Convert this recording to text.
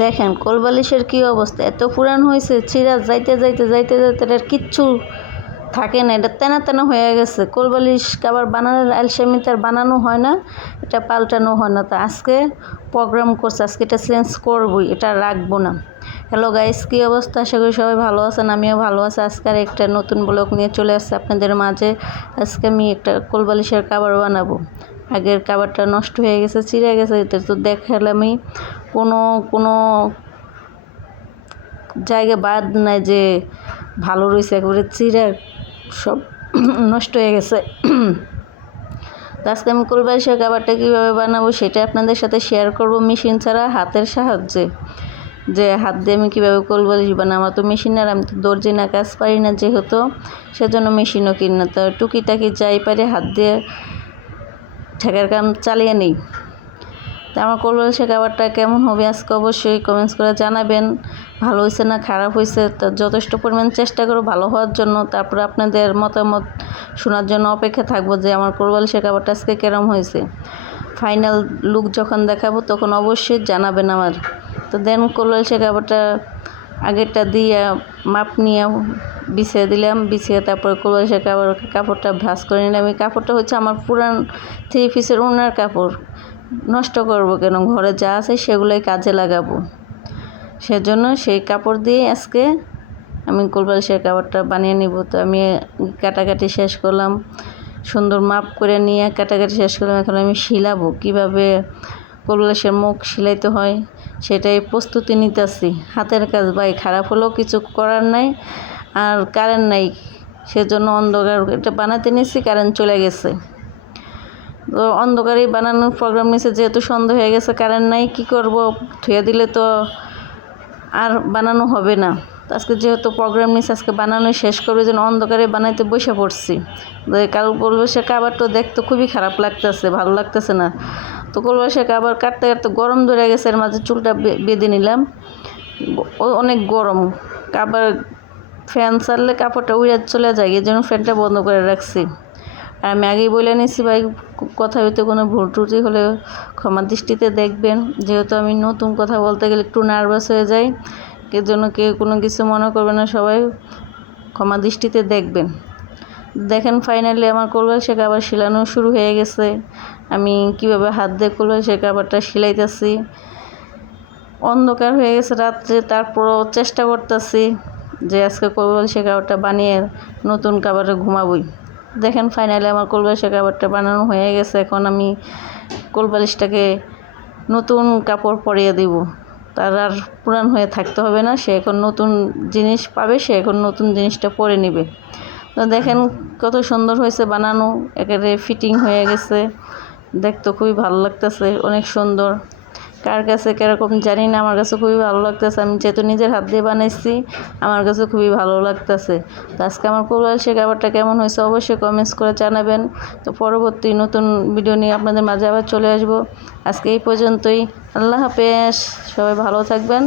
দেখেন কোলবালিশের কি অবস্থা, এত পুরান হয়েছে, চিরা যাইতে যাইতে যাইতে যাইতে এটার কিচ্ছু থাকে না, এটা তেনা তেনা হয়ে গেছে। কোলবালিশ কাবার বানানোর আলসেমিতে আর বানানো হয় না, এটা পাল্টানো হয় না। তো আজকে প্রোগ্রাম করছে, আজকে এটা চেঞ্জ করবই, এটা রাখবো না। হ্যালো গাইস, কী অবস্থা? আশা করি সবাই ভালো আছেন, আমিও ভালো আছি। আজকে আর একটা নতুন ব্লগ নিয়ে চলে আসছে আপনাদের মাঝে। আজকে আমি একটা কোলবালিশের কাবার বানাবো। আগের কাবারটা নষ্ট হয়ে গেছে, চিড়ে গেছে, তো দেখালামই কোনো কোনো জায়গা বাদ নাই যে ভালো রয়েছে, একেবারে চিড়া সব নষ্ট হয়ে গেছে। তো আজকে আমি কোলবালিশের কাবারটা কীভাবে বানাবো সেটা আপনাদের সাথে শেয়ার করব, মেশিন ছাড়া হাতের সাহায্যে। যে হাত দিয়ে আমি কীভাবে কোলবালিশ বানাই, আমার তো মেশিন আর, আমি তো দর্জি না, কাজ পারি না যেহেতু, সেজন্য মেশিনও কিনি না। তো টুকিটাকি যাই পারে হাত দিয়ে ঠেকার কাম চালিয়ে নিই। তো আমার কোলবালিশের কাবারটা কেমন হবে আজকে অবশ্যই কমেন্টস করে জানাবেন। ভালো হয়েছে না খারাপ হয়েছে, তো যথেষ্ট পরিমাণ চেষ্টা করব ভালো হওয়ার জন্য। তারপর আপনাদের মতামত শোনার জন্য অপেক্ষা থাকবো যে আমার কোলবালিশের কাবারটা আজকে কেরম হয়েছে। ফাইনাল লুক যখন দেখাবো তখন অবশ্যই জানাবেন আমার। তো দেন কোলবালিশের কাবারটা আগেরটা দিয়ে মাপ নিয়ে বিছিয়ে দিলাম, বিছিয়ে তারপরে কোলবালিশের কাপড়টা ভাঁজ করে নিলাম। এই কাপড়টা হচ্ছে আমার পুরান 3 পিসের ওনার কাপড়, নষ্ট করব কেন, ঘরে যা আছে সেগুলোই কাজে লাগাবো। সেজন্য সেই কাপড় দিয়ে আজকে আমি কোলবালিশের কাপড়টা বানিয়ে নিব। তো আমি কাটাকাটি শেষ করলাম, সুন্দর মাপ করে নিয়ে কাটাকাটি শেষ করলাম। এখন আমি শিলাবো, কীভাবে কোলবালিশের মুখ শিলাইতে হয় সেটাই প্রস্তুতি নিতেছি। হাতের কাজ ভাই, খারাপ হলেও কিছু করার নাই। আর কারেন্ট নাই, সেজন্য অন্ধকার এটা বানাতে নিয়েছি, কারেন্ট চলে গেছে। তো অন্ধকারেই বানানোর প্রোগ্রাম নিয়েছে, যেহেতু সন্ধ্যা হয়ে গেছে, কারেন্ট নাই, কী করব, ধুয়ে দিলে তো আর বানানো হবে না। তো আজকে যেহেতু প্রোগ্রাম নিয়েছে, আজকে বানানো শেষ করবে, যেন অন্ধকারে বানাইতে বসে পড়ছি। কাল কোলবালিশের কাবারটা দেখতে খুবই খারাপ লাগতেছে, ভালো লাগতেছে না। তো কোলবালিশের কাবার কাটতে কাটতে গরম ধরে গেছে, এর মাঝে চুলটা বেঁধে নিলাম। অনেক গরম, কাবার ফ্যান চাললে কাপড়টা উড়ে চলে যায়, এই জন্য ফ্যানটা বন্ধ করে রাখছি। আর আমি আগেই বলে নিচ্ছি ভাই, কথা হইতে কোনো ভুল ত্রুটি হলে ক্ষমা দৃষ্টিতে দেখবেন, যেহেতু আমি নতুন কথা বলতে গেলে একটু নার্ভাস হয়ে যাই, এর জন্য কেউ কোনো কিছু মনে করবে না, সবাই ক্ষমা দৃষ্টিতে দেখবেন। দেখেন ফাইনালি আমার কোলবালিশের কাবার শিলানো শুরু হয়ে গেছে। আমি কিভাবে হাত দিয়ে কোলবালিশের কাবারটা শিলাইতেছি। অন্ধকার হয়ে গেছে রাত্রে, তারপরও চেষ্টা করতেছি যে আজকে কোলবালিশের কাবারটা বানিয়ে নতুন কাবারে ঘুমাবই। দেখেন ফাইনালি আমার কোলবালিশের কাবারটা বানানো হয়ে গেছে। এখন আমি কোলবালিশটাকে নতুন কাপড় পরিয়ে দিব, তার আর পুরান হয়ে থাকতে হবে না। সে এখন নতুন জিনিস পাবে, সে এখন নতুন জিনিসটা পরে নেবে। তো দেখেন কত সুন্দর হয়েছে বানানো, একেবারে ফিটিং হয়ে গেছে, দেখতে খুবই ভালো লাগতেছে, অনেক সুন্দর। কার কাছে কীরকম জানি না, আমার কাছে খুবই ভালো লাগতেছে। আমি যেহেতু নিজের হাত দিয়ে বানাইছি, আমার কাছে খুবই ভালো লাগতেছে। তো আজকে আমার কোলবালিশের কাবারটা কেমন হয়েছে অবশ্যই কমেন্টস করে জানাবেন। তো পরবর্তী নতুন ভিডিও নিয়ে আপনাদের মাঝে আবার চলে আসবো। আজকে এই পর্যন্তই, আল্লাহ হাফেজ, সবাই ভালো থাকবেন।